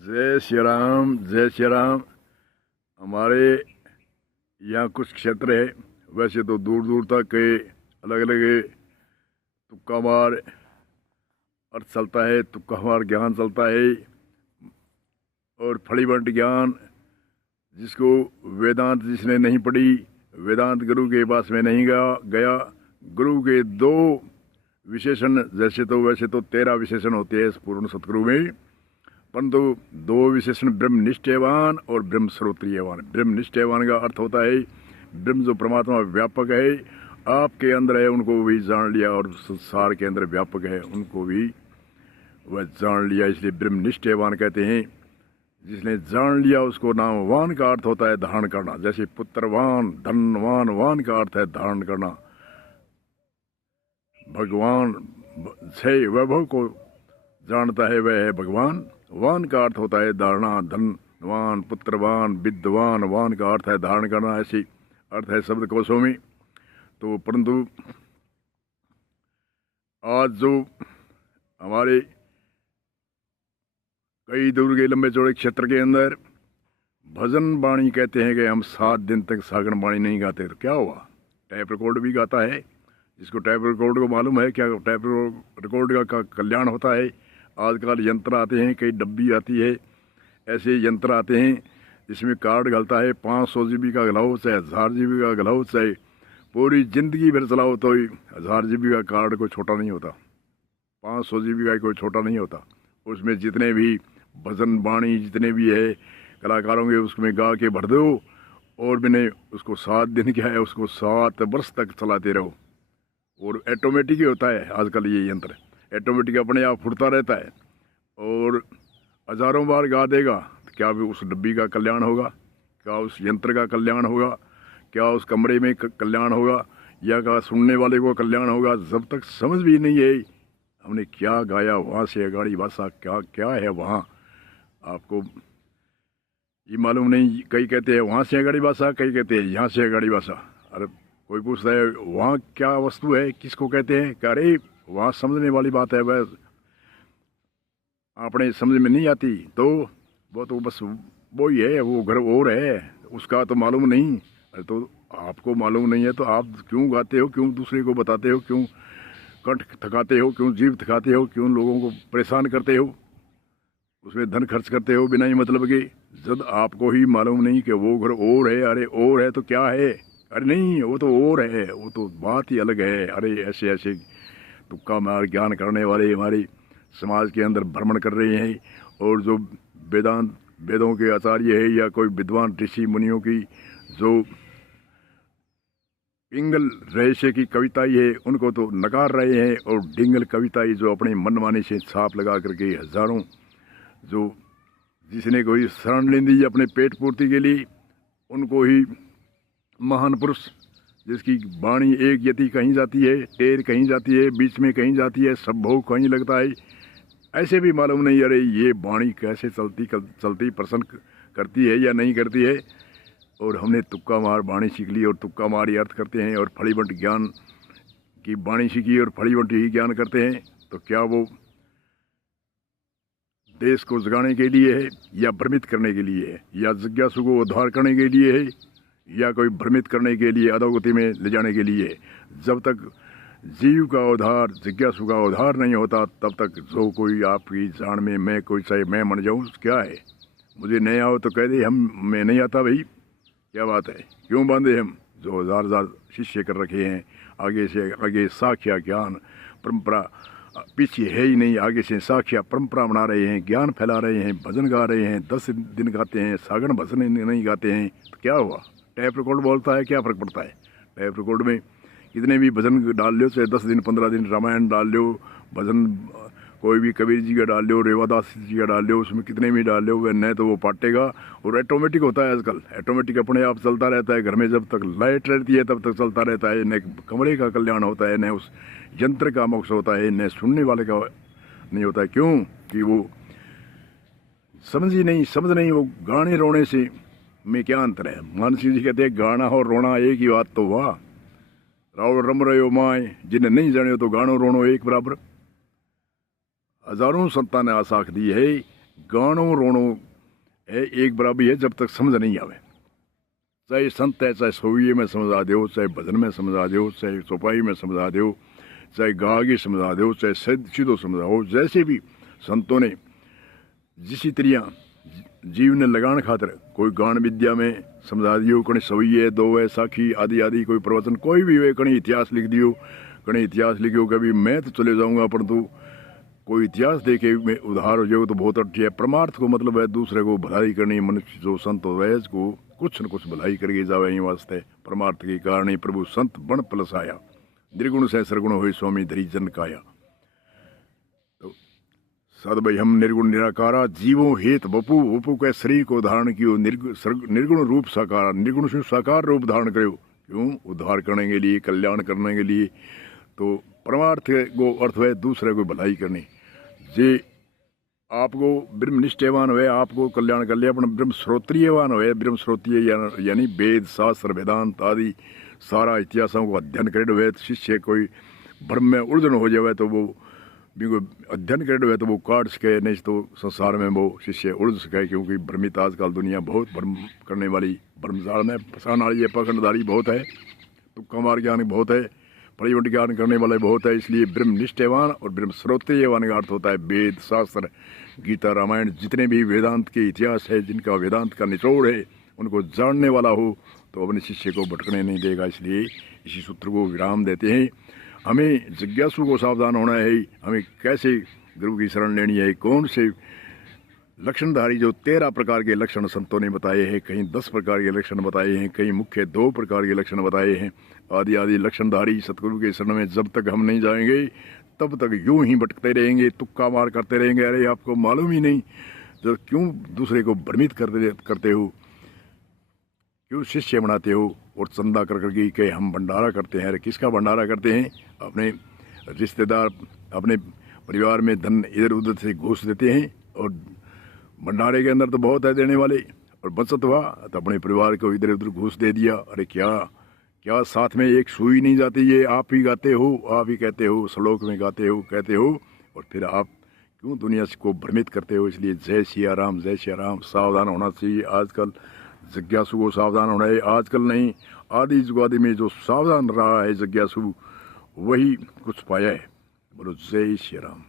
जय श्री राम, जय श्री राम। हमारे यहाँ कुछ क्षेत्र है, वैसे तो दूर दूर तक के अलग अलग तुक्का मार अर्थ चलता है, तुक्का मार ज्ञान चलता है और फलीबंट ज्ञान जिसको वेदांत जिसने नहीं पढ़ी, वेदांत गुरु के पास में नहीं गया। गुरु के दो विशेषण जैसे तो वैसे तो 13 विशेषण होते हैं पूर्ण सतगुरु में, परंतु दो विशेषण ब्रह्मनिष्ठवान और ब्रह्म श्रोत्रियवान। ब्रह्मनिष्ठवान का अर्थ होता है ब्रह्म जो परमात्मा व्यापक है, आपके अंदर है उनको भी जान लिया, और संसार के अंदर व्यापक है उनको भी वह जान लिया, इसलिए ब्रह्मनिष्ठवान कहते हैं। जिसने जान लिया उसको नाम। वान का अर्थ होता है धारण करना, जैसे पुत्रवान, धनवान। वान का अर्थ है धारण करना। भगवान से वैभव को जानता है वह है भगवान। वान का अर्थ होता है धारणा, धनवान, पुत्रवान, विद्वान। वान का अर्थ है धारण करना, ऐसी अर्थ है शब्द कोशों में। तो परंतु आज जो हमारे कई दूर के लंबे चौड़े क्षेत्र के अंदर भजन बाणी कहते हैं कि हम 7 दिन तक सागण बाणी नहीं गाते, तो क्या हुआ? टैप रिकॉर्ड भी गाता है। जिसको टैप रिकॉर्ड को मालूम है क्या टैप रिकॉर्ड का कल्याण होता है। आजकल यंत्र आते हैं, कई डब्बी आती है, ऐसे यंत्र आते हैं जिसमें कार्ड गलता है। 500 GB का गलाओ, चाहे 1000 GB का गलाओ, चाहे पूरी जिंदगी भर चलाओ तो 1000 GB का कार्ड कोई छोटा नहीं होता, 500 GB का कोई छोटा नहीं होता। उसमें जितने भी भजन बाणी जितने भी है कलाकारों के उसमें गा के भर दो, और मैंने उसको 7 दिन क्या है, उसको 7 वर्ष तक चलाते रहो। और ऑटोमेटिक ही होता है आजकल ये यंत्र, ऑटोमेटिक अपने आप फुटता रहता है, और हजारों बार गा देगा। तो क्या भी उस डब्बी का कल्याण होगा? क्या उस यंत्र का कल्याण होगा? क्या उस कमरे में कल्याण होगा? या क्या सुनने वाले को कल्याण होगा? जब तक समझ भी नहीं है हमने क्या गाया, वहाँ से अगाड़ी भाषा क्या क्या है वहाँ आपको ये मालूम नहीं। कई कहते हैं वहाँ से अगाड़ी भाषा, कई कहते हैं यहाँ से अगाड़ी भाषा। अरे कोई पूछता है वहाँ क्या वस्तु है, किसको कहते हैं? क्या अरे वहाँ समझने वाली बात है, वह आपने समझ में नहीं आती तो वो तो बस वो ही है, वो घर और है, उसका तो मालूम नहीं। अरे तो आपको मालूम नहीं है तो आप क्यों गाते हो, क्यों दूसरे को बताते हो, क्यों कंठ थकाते हो, क्यों जीभ थकाते हो, क्यों लोगों को परेशान करते हो, उसमें धन खर्च करते हो बिना ही मतलब के, जब आपको ही मालूम नहीं कि वो घर और है। अरे और है तो क्या है? अरे नहीं वो तो और है, वो तो बात ही अलग है। अरे ऐसे ऐसे तुक्का मार ज्ञान करने वाले हमारे समाज के अंदर भ्रमण कर रहे हैं, और जो वेदों के आचार्य है या कोई विद्वान ऋषि मुनियों की जो पिंगल रहस्य की कविताई है उनको तो नकार रहे हैं, और डिंगल कविताई जो अपने मनमाने से छाप लगा करके हजारों जो जिसने कोई शरण ले दी अपने पेट पूर्ति के लिए, उनको ही महान पुरुष जिसकी वाणी एक यति कहीं जाती है, टेर कहीं जाती है, बीच में कहीं जाती है, सब भोग कहीं लगता है, ऐसे भी मालूम नहीं अरे ये वाणी कैसे चलती प्रसन्न करती है या नहीं करती है। और हमने तुक्का मार वाणी सीख ली, और तुक्का मार ही अर्थ करते हैं, और फलीबंट ज्ञान की वाणी सीखी और फलीबंट ही ज्ञान करते हैं। तो क्या वो देश को जगाने के लिए है, या भ्रमित करने के लिए है, या जिज्ञासु को उद्धार करने के लिए है, या कोई भ्रमित करने के लिए अधोगति में ले जाने के लिए? जब तक जीव का उद्धार, जिज्ञासु का उद्धार नहीं होता, तब तक जो कोई आपकी जान में मैं कोई चाहे मैं मन जाऊँ क्या है? मुझे नहीं आओ तो कह दे मैं नहीं आता भाई, क्या बात है? क्यों बांधे हम जो हजार शिष्य कर रखे हैं, आगे से आगे साख्या ज्ञान परंपरा पीछे है ही नहीं, आगे से साख्या परंपरा बना रहे हैं, ज्ञान फैला रहे हैं, भजन गा रहे हैं, 10 दिन गाते हैं, सागण भजन नहीं गाते हैं, तो क्या हुआ? टैप रिकॉर्ड बोलता है, क्या फ़र्क पड़ता है? टैप रिकॉर्ड में कितने भी भजन डाल लो, चाहे 10 दिन 15 दिन रामायण डाल लो, भजन कोई भी कबीर जी का डाल लो, रेवादास जी का डाल लो, उसमें कितने भी डाल लो, वह न तो वो पाटेगा। और ऑटोमेटिक होता है आजकल, ऑटोमेटिक अपने आप चलता रहता है। घर में जब तक लाइट रहती है तब तक चलता रहता है, न कमरे का कल्याण होता है, न उस यंत्र का मोक्ष होता है, न सुनने वाले का नहीं होता है। क्यों कि वो समझ नहीं। वो गाने रोने से में क्या अंतर है? मानसी जी कहते हैं गाना और रोना एक ही बात तो वाह, रावण रम रहे हो माए, जिन्हें नहीं जाने तो गानो रोनो एक बराबर। हजारों संतान ने आसाख दी है गानों रोणों एक बराबरी है जब तक समझ नहीं आवे। चाहे संत है, चाहे सोविये में समझा दो, चाहे भजन में समझा दो, चाहे चौपाई में समझा दो, चाहे गागे समझा दो, चाहे सीधो समझाओ। जैसे भी संतों ने जिसी तरह जीव ने लगान खातर कोई गान विद्या में समझा दियो, कहीं सवैये दो है साखी आदि आदि कोई प्रवचन कोई भी वे, कहीं इतिहास लिख दियो, कहीं इतिहास लिखियो। कभी मैं तो चले जाऊंगा परंतु कोई इतिहास देखे में उधार हो जाए तो बहुत अच्छी है। परमार्थ को मतलब है दूसरे को भलाई करनी। मनुष्य जो संत हो वैस को कुछ न कुछ भलाई करके जावे, यही वास्ते परमार्थ के कारण ही प्रभु संत बन पलस आया। निर्गुण से सरगुण हो स्वामी धरी जन काया। तो सद भाई हम निर्गुण निराकारा जीवों हेत बपू वपू के शरीर को धारण कियो, निर्गुण रूप साकार, निर्गुण से साकार रूप धारण करो। क्यों? उद्धार करने के लिए, कल्याण करने के लिए। तो परमार्थ को अर्थ है दूसरे को भलाई करनी। जे आपको ब्रह्म निष्ठेवान हुए, आपको कल्याण कर लिया, अपना ब्रह्म श्रोत्रियवान हुए। ब्रह्म श्रोत्रिय यानी वेद शास्त्र वेदांत आदि सारा इतिहासों को अध्ययन करे हुए शिष्य कोई भ्रम में उलझन हो जाए तो वो अध्ययन करे हुए तो वो काट सके, नहीं तो संसार में वो शिष्य उलझ सके। क्योंकि भ्रमित आजकल दुनिया बहुत भ्रम करने वाली, भ्रमजाल में फंसाने वाली है, पखंडदारी बहुत है, तुक्का मार ज्ञान बहुत है, परिवट ज्ञान करने वाले बहुत है। इसलिए ब्रह्म निष्ठेवान और ब्रह्म श्रोत्रियवान का अर्थ होता है वेद शास्त्र गीता रामायण जितने भी वेदांत के इतिहास है, जिनका वेदांत का निचोड़ है, उनको जानने वाला हो तो अपने शिष्य को भटकने नहीं देगा। इसलिए इसी सूत्र को विराम देते हैं। हमें जिज्ञासु को सावधान होना है, हमें कैसे गुरु की शरण लेनी है, कौन से लक्षणधारी जो 13 प्रकार के लक्षण संतों ने बताए हैं, कहीं 10 प्रकार के लक्षण बताए हैं, कहीं मुख्य 2 प्रकार के लक्षण बताए हैं। आदि आदि लक्षणधारी सतगुरु के शरण में जब तक हम नहीं जाएंगे तब तक यूं ही भटकते रहेंगे, तुक्का मार करते रहेंगे। अरे आपको मालूम ही नहीं, जब क्यों दूसरे को भ्रमित करते हो, क्यों शिष्य बनाते हो और चंदा कर करके कि हम भंडारा करते हैं। अरे किसका भंडारा करते हैं? अपने रिश्तेदार, अपने परिवार में धन इधर उधर से घूस देते हैं और भंडारे के अंदर तो बहुत है देने वाले, और बचत हुआ तो अपने परिवार को इधर उधर घूस दे दिया। अरे क्या साथ में एक सुई नहीं जाती? ये आप ही गाते हो, आप ही कहते हो, श्लोक में गाते हो, कहते हो, और फिर आप क्यों दुनिया को भ्रमित करते हो? इसलिए जय सिया राम, जय सिया राम। सावधान होना चाहिए। आजकल जिज्ञासु को सावधान होना है। आजकल नहीं, आदि जुगादि में जो सावधान रहा है जिज्ञासु वही कुछ पाया है। बोलो जय सिया राम।